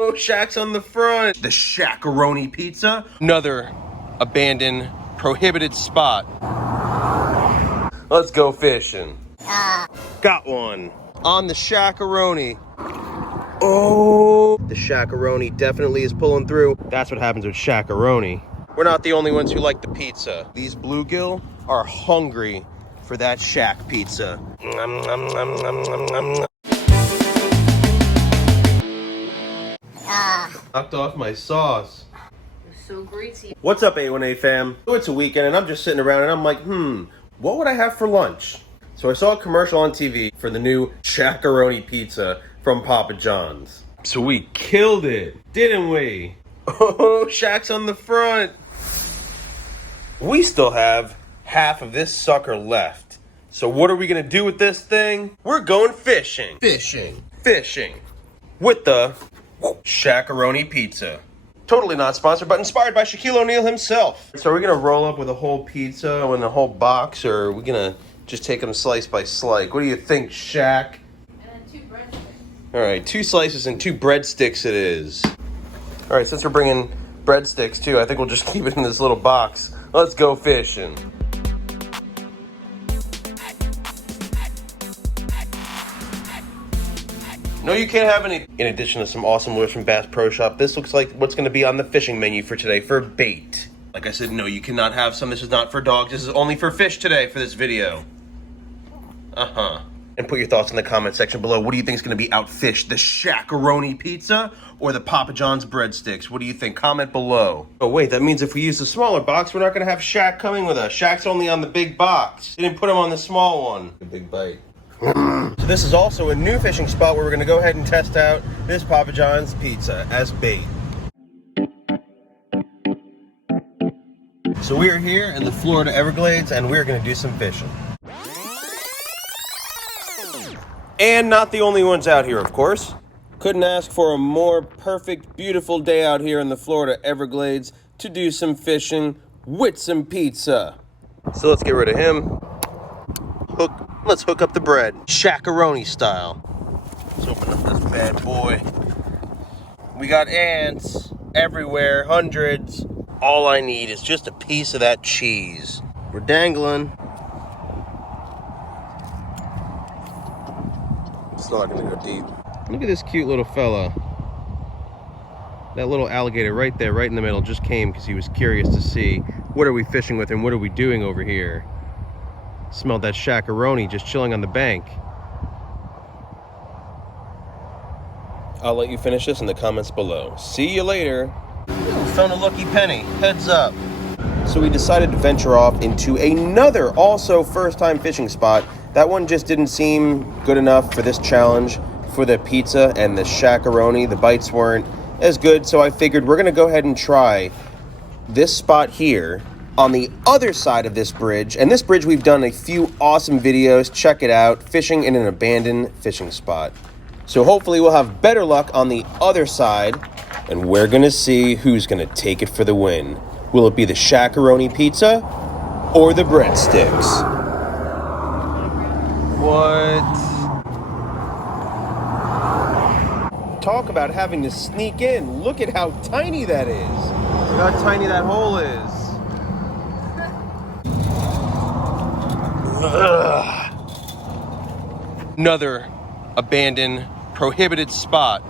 Oh, Shaq's on the front. The Shaq-a-roni pizza. Another abandoned, prohibited spot. Let's go fishing. Got one. On the Shaq-a-roni. Oh, the Shaq-a-roni definitely is pulling through. That's what happens with Shaq-a-roni. We're not the only ones who like the pizza. These bluegill are hungry for that Shaq pizza. Nom, nom, nom, nom, nom, nom. Knocked off my sauce. It's so greasy. What's up, A1A fam? So it's a weekend and I'm just sitting around and I'm like, what would I have for lunch? So I saw a commercial on TV for the new Shaq-a-roni pizza from Papa John's. So we killed it, didn't we? Oh, Shaq's on the front. We still have half of this sucker left. So what are we gonna do with this thing? We're going fishing. Fishing. With the Shaq-a-roni pizza. Totally not sponsored, but inspired by Shaquille O'Neal himself. So are we gonna roll up with a whole pizza and a whole box, or are we gonna just take them slice by slice? What do you think, Shaq? And then 2 breadsticks. All right, 2 slices and 2 breadsticks it is. All right, since we're bringing breadsticks too, I think we'll just keep it in this little box. Let's go fishing. No, you can't have any. In addition to some awesome lures from Bass Pro Shop, this looks like what's going to be on the fishing menu for today for bait. Like I said, no, you cannot have some. This is not for dogs. This is only for fish today for this video. And put your thoughts in the comment section below. What do you think is going to be outfished? The Shaq-a-roni pizza or the Papa John's breadsticks? What do you think? Comment below. Oh wait, that means if we use the smaller box, we're not going to have Shaq coming with us. Shaq's only on the big box. They didn't put him on the small one. A big bite. So this is also a new fishing spot where we're going to go ahead and test out this Papa John's pizza as bait. So we are here in the Florida Everglades and we're going to do some fishing. And not the only ones out here, of course. Couldn't ask for a more perfect, beautiful day out here in the Florida Everglades to do some fishing with some pizza. So let's get rid of him. Let's hook up the bread, Shaq-a-roni style. Let's open up this bad boy. We got ants everywhere, hundreds. All I need is just a piece of that cheese. We're dangling. It's not gonna go deep. Look at this cute little fella. That little alligator right there, right in the middle, just came because he was curious to see what are we fishing with and what are we doing over here. Smelled that Shaq-a-roni just chilling on the bank. I'll let you finish this in the comments below. See you later. Found a lucky penny. Heads up. So we decided to venture off into another also first-time fishing spot. That one just didn't seem good enough for this challenge for the pizza and the Shaq-a-roni. The bites weren't as good, so I figured we're gonna go ahead and try this spot here on the other side of this bridge. And this bridge, we've done a few awesome videos. Check it out, fishing in an abandoned fishing spot. So hopefully we'll have better luck on the other side, and we're gonna see who's gonna take it for the win. Will it be the Shaq-a-roni pizza or the breadsticks? What? Talk about having to sneak in. Look at how tiny that is. Look how tiny that hole is. Ugh. Another abandoned, prohibited spot.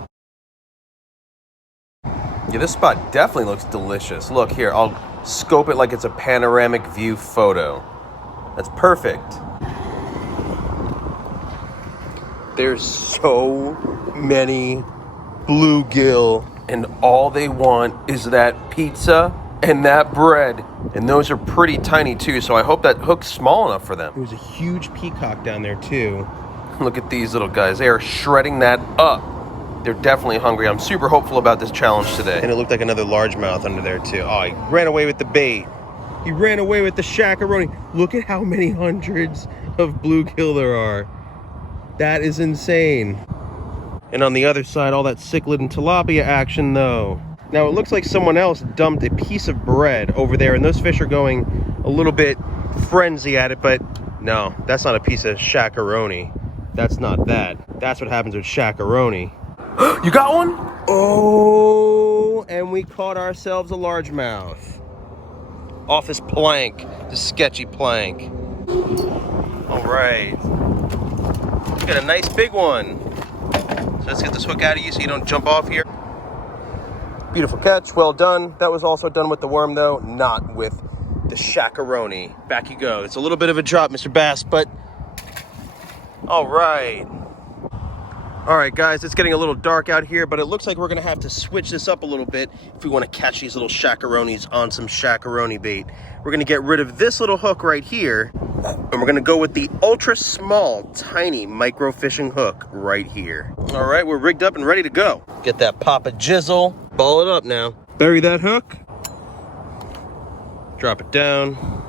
Yeah, this spot definitely looks delicious. Look here, I'll scope it like it's a panoramic view photo. That's perfect. There's so many bluegill, and all they want is that pizza and that bread. And those are pretty tiny too, so I hope that hook's small enough for them. There's a huge peacock down there too. Look at these little guys. They are shredding that up. They're definitely hungry. I'm super hopeful about this challenge today. And it looked like another largemouth under there too. Oh, he ran away with the bait. He ran away with the Shaq-a-roni. Look at how many hundreds of bluegill there are. That is insane. And on the other side, all that cichlid and tilapia action though. Now it looks like someone else dumped a piece of bread over there, and those fish are going a little bit frenzy at it, but no, that's not a piece of Shaq-a-roni. That's not that. That's what happens with Shaq-a-roni. You got one? Oh, and we caught ourselves a largemouth. Off this plank, this sketchy plank. All right. Got a nice big one. So let's get this hook out of you so you don't jump off here. Beautiful catch, well done. That was also done with the worm though, not with the shakaroni. Back you go. It's a little bit of a drop, Mr. Bass, but all right. All right, guys, it's getting a little dark out here, but it looks like we're gonna have to switch this up a little bit if we wanna catch these little shakaronis on some shakaroni bait. We're gonna get rid of this little hook right here, and we're gonna go with the ultra small, tiny micro fishing hook right here. All right, we're rigged up and ready to go. Get that Papa Jizzle, ball it up now. Bury that hook, drop it down.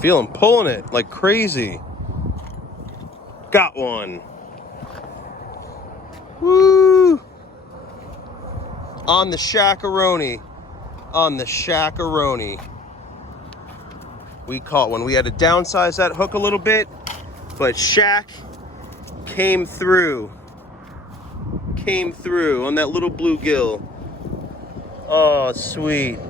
Feel him pulling it like crazy. Got one. Woo! On the shakaroni. On the shakaroni. We caught one. We had to downsize that hook a little bit, but Shaq came through. Came through on that little bluegill. Oh, sweet.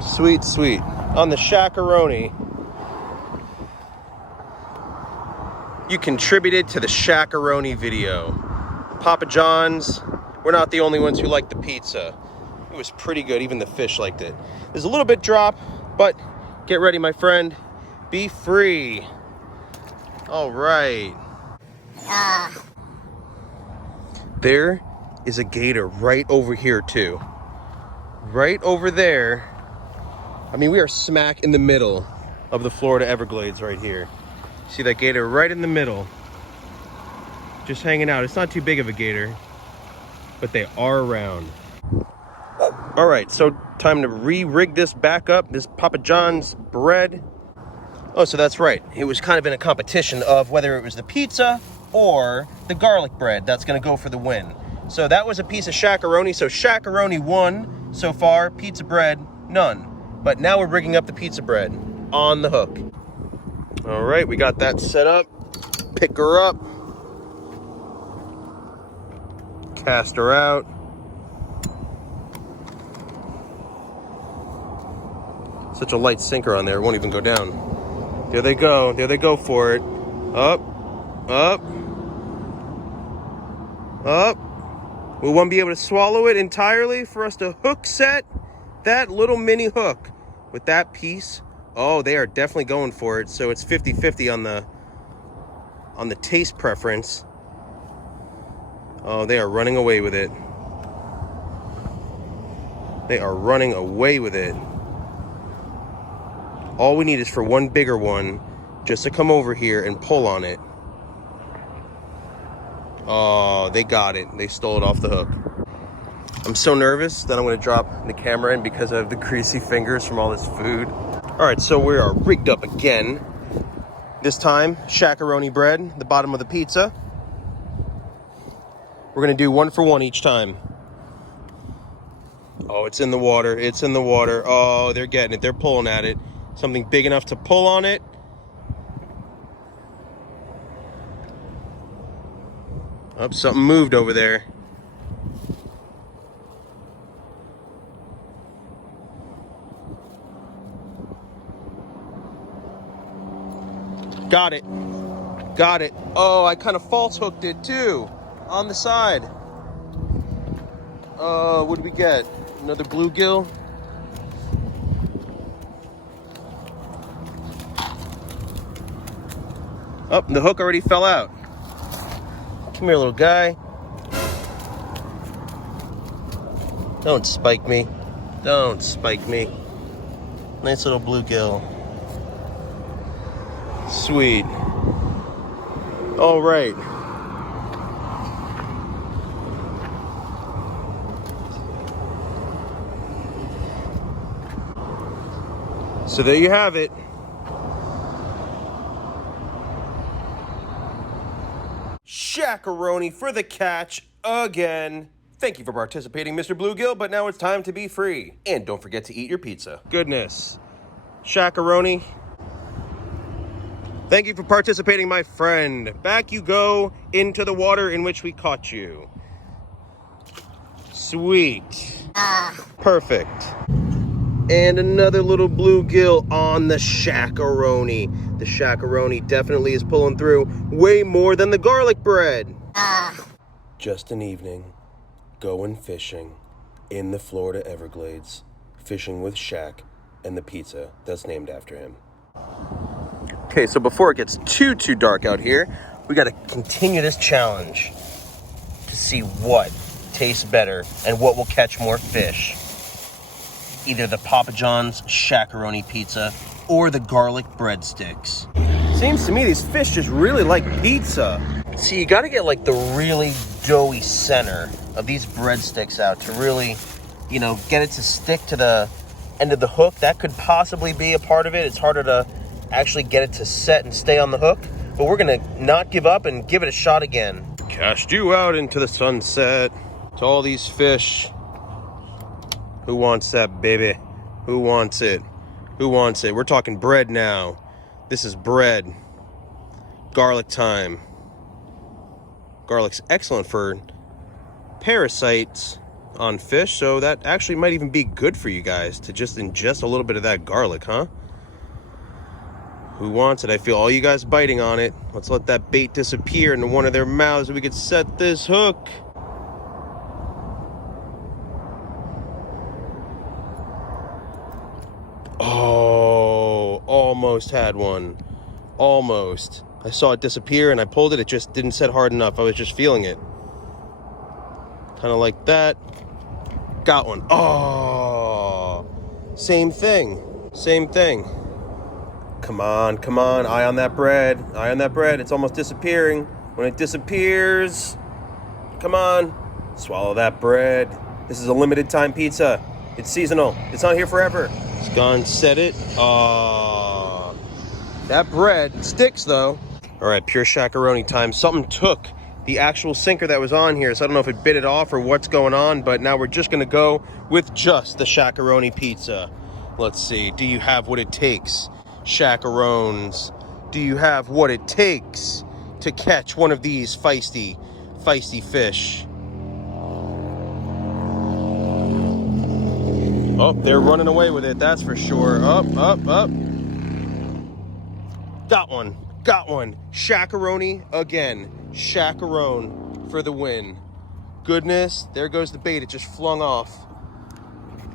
Sweet, sweet. On the shakaroni. You contributed to the shakaroni video. Papa John's, we're not the only ones who like the pizza. It was pretty good, even the fish liked it. There's a little bit drop, but get ready, my friend. Be free. All right. There is a gator right over here too. Right over there. I mean, we are smack in the middle of the Florida Everglades right here. See that gator right in the middle, just hanging out. It's not too big of a gator, but they are around. All right, so time to re-rig this back up, this Papa John's bread. Oh, so that's right. It was kind of in a competition of whether it was the pizza or the garlic bread that's gonna go for the win. So that was a piece of shakaroni, so shakaroni won so far, pizza bread, none. But now we're rigging up the pizza bread on the hook. All right, we got that set up. Pick her up. Cast her out. Such a light sinker on there, it won't even go down. There they go for it. Up, up, up. Will one be able to swallow it entirely for us to hook set that little mini hook with that piece? Oh, they are definitely going for it. So it's 50-50 on the taste preference. Oh, they are running away with it. They are running away with it. All we need is for one bigger one just to come over here and pull on it. Oh, they got it. They stole it off the hook. I'm so nervous that I'm gonna drop the camera in because I have the greasy fingers from all this food. All right, so we are rigged up again. This time, shakaroni bread, the bottom of the pizza. We're gonna do 1 for 1 each time. Oh, it's in the water, it's in the water. Oh, they're getting it, they're pulling at it. Something big enough to pull on it. Oh, something moved over there. Got it. Got it. Oh, I kind of false hooked it too. On the side. What did we get? Another bluegill? Oh, the hook already fell out. Come here, little guy. Don't spike me. Don't spike me. Nice little bluegill. Sweet. All right. So there you have it. Shaq-a-roni for the catch again. Thank you for participating, Mr. Bluegill, but now it's time to be free. And don't forget to eat your pizza. Goodness. Shaq-a-roni. Thank you for participating, my friend. Back you go into the water in which we caught you. Sweet. Perfect. And another little bluegill on the Shaq-a-roni. The Shaq-a-roni definitely is pulling through way more than the garlic bread. Just an evening, going fishing in the Florida Everglades, fishing with Shaq and the pizza that's named after him. Okay, so before it gets too dark out here, we got to continue this challenge to see what tastes better and what will catch more fish. Either the Papa John's Shaq-a-roni pizza or the garlic breadsticks. Seems to me these fish just really like pizza. See, you got to get like the really doughy center of these breadsticks out to really, you know, get it to stick to the end of the hook. That could possibly be a part of it. It's harder to actually get it to set and stay on the hook, but we're gonna not give up and give it a shot again. Cast you out into the sunset to all these fish. Who wants that, baby? Who wants it? Who wants it? We're talking bread now. This is bread. Garlic time. Garlic's excellent for parasites on fish, so that actually might even be good for you guys to just ingest a little bit of that garlic, huh? Who wants it? I feel all you guys biting on it. Let's let that bait disappear into one of their mouths so we could set this hook. Oh, almost had one. Almost. I saw it disappear and I pulled it. It just didn't set hard enough. I was just feeling it. Kind of like that. Got one. Oh, same thing. Same thing. Come on, come on. Eye on that bread. Eye on that bread. It's almost disappearing. When it disappears, come on. Swallow that bread. This is a limited time pizza. It's seasonal. It's not here forever. It's gone, set it. That bread sticks though. All right, pure Shaq-a-roni time. Something took the actual sinker that was on here, so I don't know if it bit it off or what's going on, but now we're just gonna go with just the Shaq-a-roni pizza. Let's see, do you have what it takes? Shaq-a-rones, do you have what it takes to catch one of these feisty fish? Oh, they're running away with it, that's for sure. Up. Got one. Shaq-a-roni again. Shaq-a-rone for the win. Goodness, there goes the bait. It just flung off.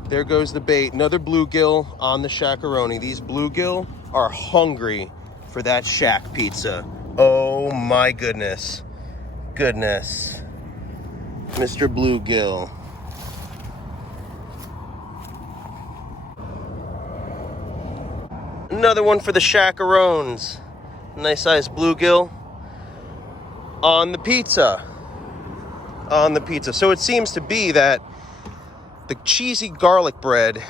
There goes the bait. Another bluegill on the Shaq-a-roni. These bluegill are hungry for that Shaq pizza. Oh my goodness. Goodness. Mr. Bluegill. Another one for the Shaq-a-rones. Nice sized bluegill on the pizza. So it seems to be that the cheesy garlic bread,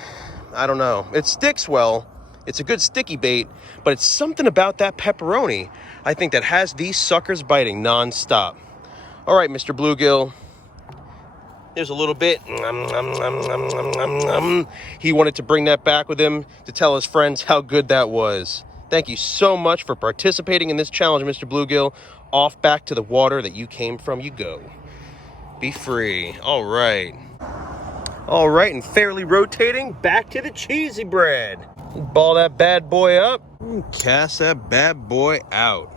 I don't know, it sticks well. It's a good sticky bait, but it's something about that pepperoni, I think, that has these suckers biting nonstop. All right, Mr. Bluegill. There's a little bit. He wanted to bring that back with him to tell his friends how good that was. Thank you so much for participating in this challenge, Mr. Bluegill. Off back to the water that you came from you go. Be free. All right, and fairly rotating back to the cheesy bread. Ball that bad boy up. Cast that bad boy out.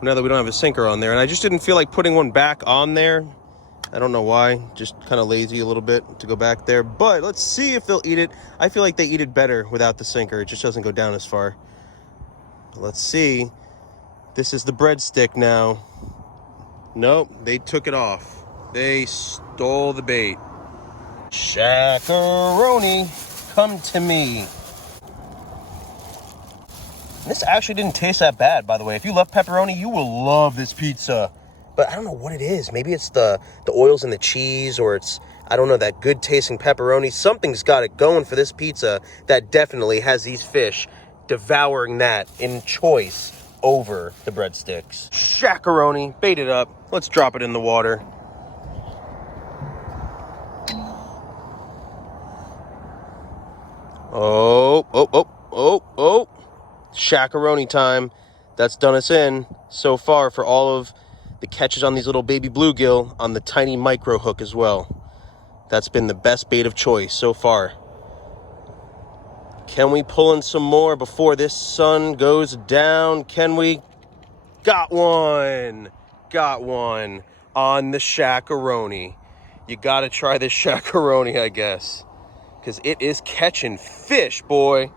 Now that we don't have a sinker on there, and I just didn't feel like putting one back on there. I don't know why, just kind of lazy a little bit to go back there, but let's see if they'll eat it. I feel like they eat it better without the sinker. It just doesn't go down as far. Let's see. This is the breadstick now. Nope, they took it off. They stole the bait. Shaq-a-roni, come to me. This actually didn't taste that bad, by the way. If you love pepperoni, you will love this pizza. But I don't know what it is. Maybe it's the oils in the cheese, or it's, I don't know, that good tasting pepperoni. Something's got it going for this pizza that definitely has these fish devouring that in choice over the breadsticks. Shaq-a-roni, bait it up. Let's drop it in the water. Oh. Shaq-a-roni time. That's done us in so far for all of the catches on these little baby bluegill on the tiny micro hook as well. That's been the best bait of choice so far. Can we pull in some more before this sun goes down? Can we? Got one. Got one on the Shaq-a-roni. You gotta try this Shaq-a-roni, I guess, because it is catching fish, boy.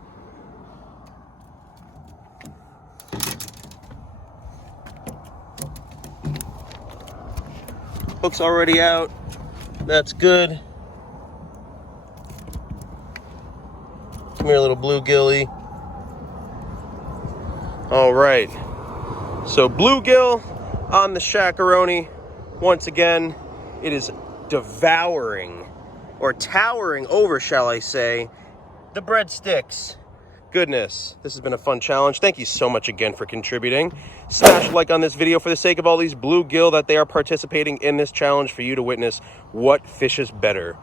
Hook's already out. That's good. Come here, little bluegilly. All right. So bluegill on the Shaq-a-roni. Once again, it is devouring, or towering over, shall I say, the breadsticks. Goodness, this has been a fun challenge. Thank you so much again for contributing. Smash a like on this video for the sake of all these bluegill that they are participating in this challenge for you to witness what fish is better.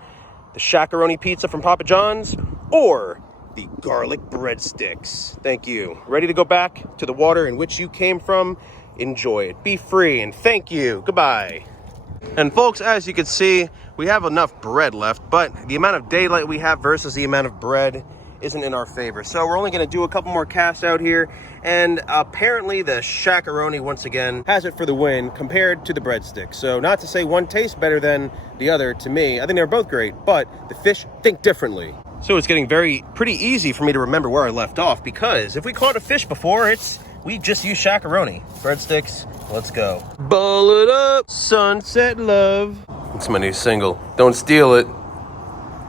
The Shaq-a-roni pizza from Papa John's or the garlic breadsticks. Thank you. Ready to go back to the water in which you came from? Enjoy it. Be free and thank you. Goodbye. And folks, as you can see, we have enough bread left, but the amount of daylight we have versus the amount of bread isn't in our favor. So we're only going to do a couple more casts out here, and apparently the Shaq-a-roni once again has it for the win compared to the breadsticks. So not to say one tastes better than the other to me. I think they're both great, but the fish think differently. So it's getting pretty easy for me to remember where I left off, because if we caught a fish before, we just use Shaq-a-roni. Breadsticks, let's go. Ball it up, sunset love. It's my new single. Don't steal it.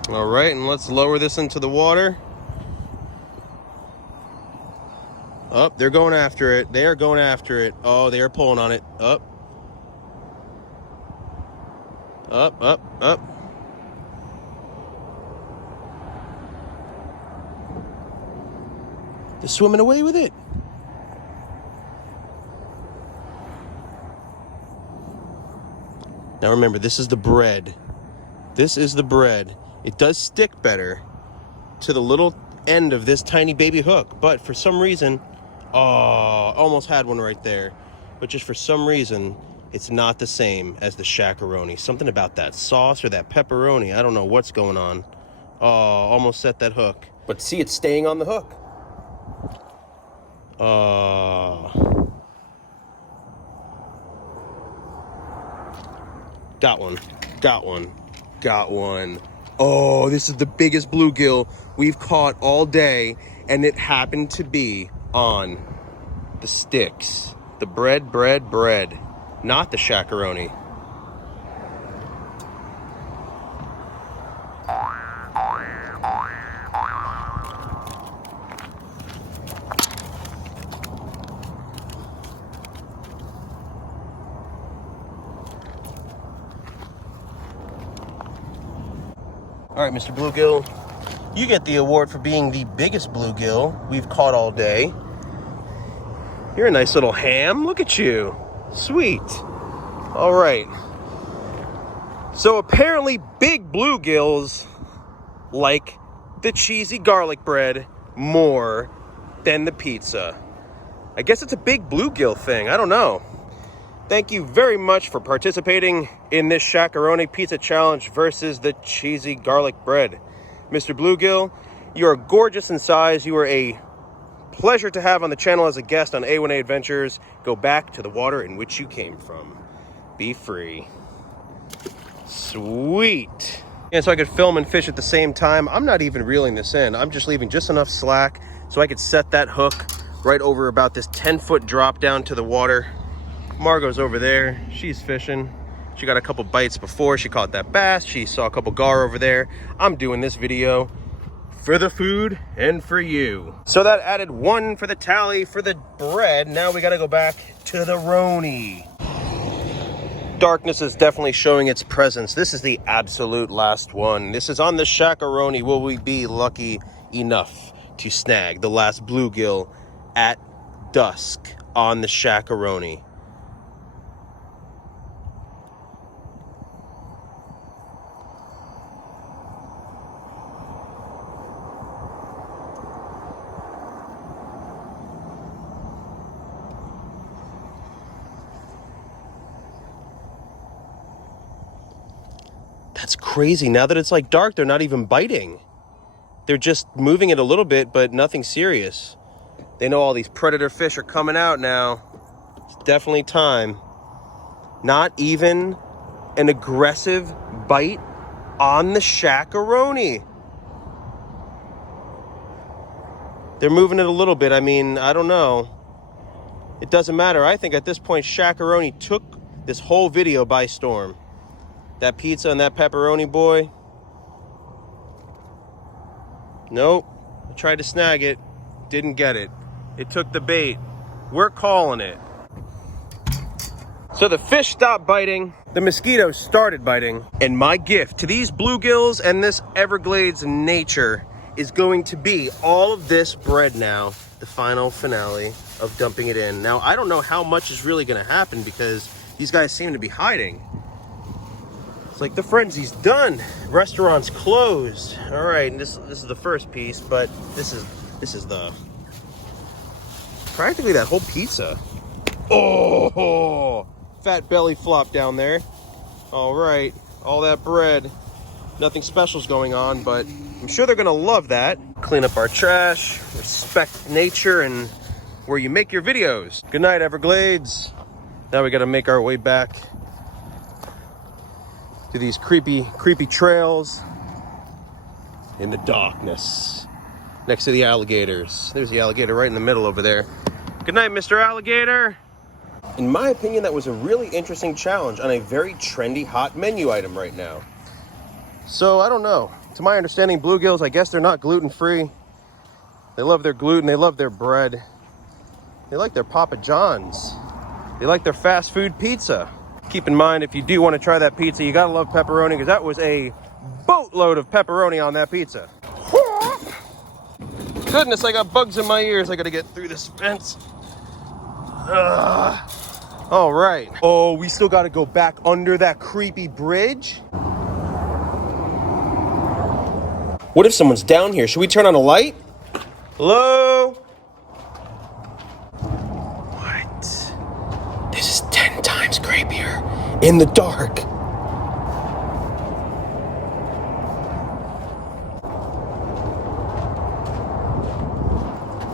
All right, and let's lower this into the water. Oh, they're going after it. They are going after it. Oh, they are pulling on it. Up. Up. They're swimming away with it. Now remember, this is the bread. This is the bread. It does stick better to the little end of this tiny baby hook, but for some reason, almost had one right there, but just for some reason, it's not the same as the Shaq-a-roni. Something about that sauce or that pepperoni, I don't know what's going on. Almost set that hook. But see, it's staying on the hook. Got one. Oh, this is the biggest bluegill we've caught all day, and it happened to be on the sticks. The bread, not the Shaq-a-roni. All right, Mr. Bluegill, you get the award for being the biggest bluegill we've caught all day. You're a nice little ham. Look at you. Sweet. All right. So apparently big bluegills like the cheesy garlic bread more than the pizza. I guess it's a big bluegill thing. I don't know. Thank you very much for participating in this Shaq-a-roni pizza challenge versus the cheesy garlic bread. Mr. Bluegill, you are gorgeous in size. You are a pleasure to have on the channel as a guest on A1A Adventures. Go back to the water in which you came from. Be free. Sweet. And so I could film and fish at the same time. I'm not even reeling this in. I'm just leaving just enough slack so I could set that hook right over about this 10-foot drop down to the water. Margot's over there. She's fishing. She got a couple bites before. She caught that bass. She saw a couple gar over there. I'm doing this video for the food and for you. So that added one for the tally for the bread. Now we got to go back to the roni. Darkness is definitely showing its presence. This is the absolute last one. This is on the Shaq-a-roni. Will we be lucky enough to snag the last bluegill at dusk on the Shaq-a-roni. That's crazy. Now that it's like dark, they're not even biting. They're just moving it a little bit, but nothing serious. They know all these predator fish are coming out now. It's definitely time. Not even an aggressive bite on the Shaq-a-roni. They're moving it a little bit. I mean, I don't know. It doesn't matter. I think at this point, Shaq-a-roni took this whole video by storm. That pizza and that pepperoni boy. Nope. I tried to snag it. Didn't get it. It took the bait. We're calling it. So the fish stopped biting. The mosquitoes started biting. And my gift to these bluegills and this Everglades nature is going to be all of this bread now. The final finale of dumping it in. Now, I don't know how much is really going to happen because these guys seem to be hiding. It's like the frenzy's done. Restaurant's closed. All right, and this is the first piece, but this is the practically that whole pizza. Oh, fat belly flop down there. All right, all that bread. Nothing special's going on, but I'm sure they're gonna love that. Clean up our trash, respect nature, and where you make your videos. Good night, Everglades. Now we gotta make our way back to these creepy trails in the darkness next to the alligators. There's the alligator right in the middle over there. Good night, Mr. Alligator. In my opinion, that was a really interesting challenge on a very trendy hot menu item right now. So I don't know. To my understanding, bluegills, I guess they're not gluten-free. They love their gluten, they love their bread. They like their Papa John's. They like their fast food pizza. Keep in mind, if you do want to try that pizza, you gotta love pepperoni, because that was a boatload of pepperoni on that pizza. Goodness, I got bugs in my ears. I gotta get through this fence. All right. Oh, we still gotta go back under that creepy bridge? What if someone's down here? Should we turn on a light? Hello? What? This is 10 times creepier. In the dark.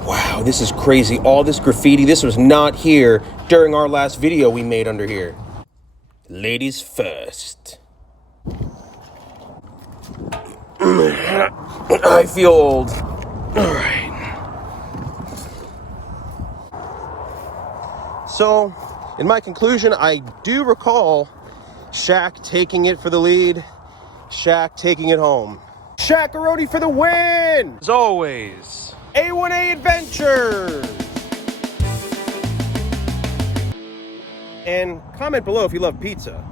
Wow, this is crazy. All this graffiti, this was not here during our last video we made under here. Ladies first. I feel old. All right. So, in my conclusion, I do recall Shaq taking it for the lead. Shaq taking it home. Shaq-a-roni for the win! As always, A1A Adventures! And comment below if you love pizza.